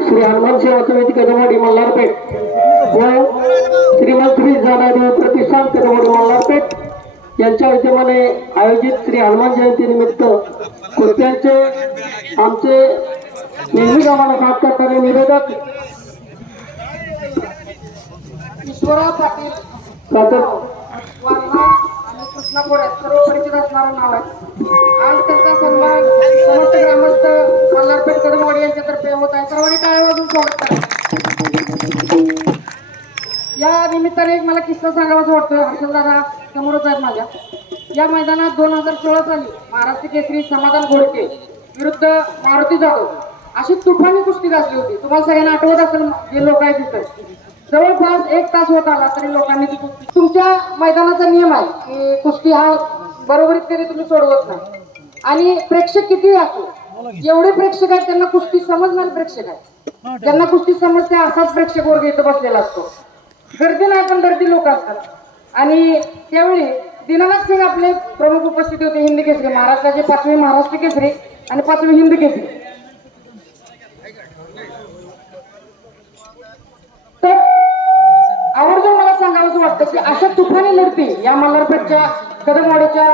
श्री हनुमान सेवा समिती कदमवाडी मल्हारपेठ. व श्रीमंत्री जाणारी प्रतिष्ठान कदमवाडी मल्हारपेठ. यांच्या विद्यमाने आयोजित श्री हनुमान जयंतीनिमित्त कृत्यांचे आमचे नेहमी कामाला काम करणारे निवेदक ईश्वरा पाटील. कृष्णा कोरे सर्व परिचित असणारं नाव आहे. आज त्यांचा सन्मान समस्त ग्रामस्थ मल्हारपेठ कदमवाडी यांच्यातर्फे होत आहे. सर्वांनी टाळ्या वाजून स्वागत करा. या निमित्ताने एक मला किस्सा सांगावाचा वाटतोय. हर्षदादा समोरच आहेत माझ्या. या मैदानात दोन हजार सोळा साली महाराष्ट्र केसरी समाधान घोडके विरुद्ध मारुती जाधव अशी तुफानी कुस्ती गाजली होती. तुम्हाला सगळ्यांना आठवत असेल जे लोक आहेत तिथं. जवळपास एक तास होत आला तरी लोकांनी ती कुस्ती तुमच्या मैदानाचा नियम आहे की कुस्ती हा बरोबरीत तरी तुम्ही सोडवत नाही. आणि प्रेक्षक किती असो एवढे प्रेक्षक आहेत त्यांना कुस्ती समजणारे प्रेक्षक आहेत. ज्यांना कुस्ती समजते असाच प्रेक्षक वर्ग इथं बसलेला असतो. गर्दी नाही पण गर्दी लोक असतात. आणि त्यावेळी दिनानाथ सिंग आपले प्रमुख उपस्थित होते हिंदी केसरी. महाराष्ट्राचे पाचवे महाराष्ट्र केसरी आणि पाचवे हिंद केसरी. सांगावंसं अशा तुफाने लढती या मल्हारपेठच्या कदमवाडीच्या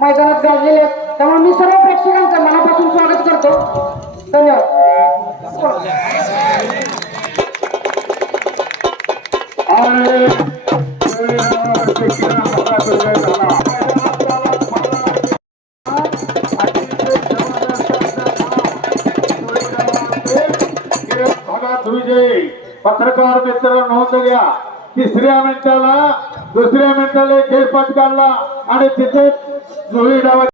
मैदानात गाजलेले आहेत त्यामुळे मी सर्व प्रेक्षकांचं मनापासून स्वागत करतो धन्यवाद पत्रकार मित्र नोंद घ्या तिसऱ्या मिनिटाला दुसऱ्या मिनिटाला खेळ पटकारला आणि तिथे जुळी डावा